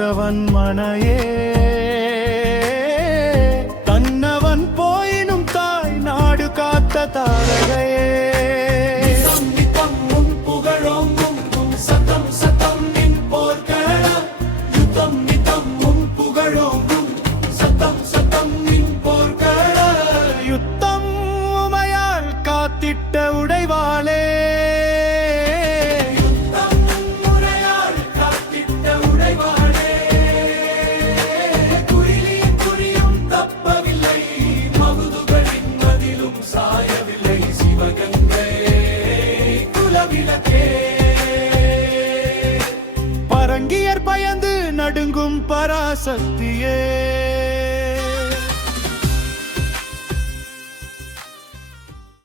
பெற்றவன் மனையே, தன்னவன் போயினும் தாய் நாடு காத்த தாரகையே. திட்ட உடைவாளே, குயிலின் குறியும் தப்பவில்லை, மகுதுகளின் மதிலும் சாயவில்லை, சிவகங்கை குலவிளக்கே. பரங்கியர் பயந்து நடுங்கும் பராசக்தியே,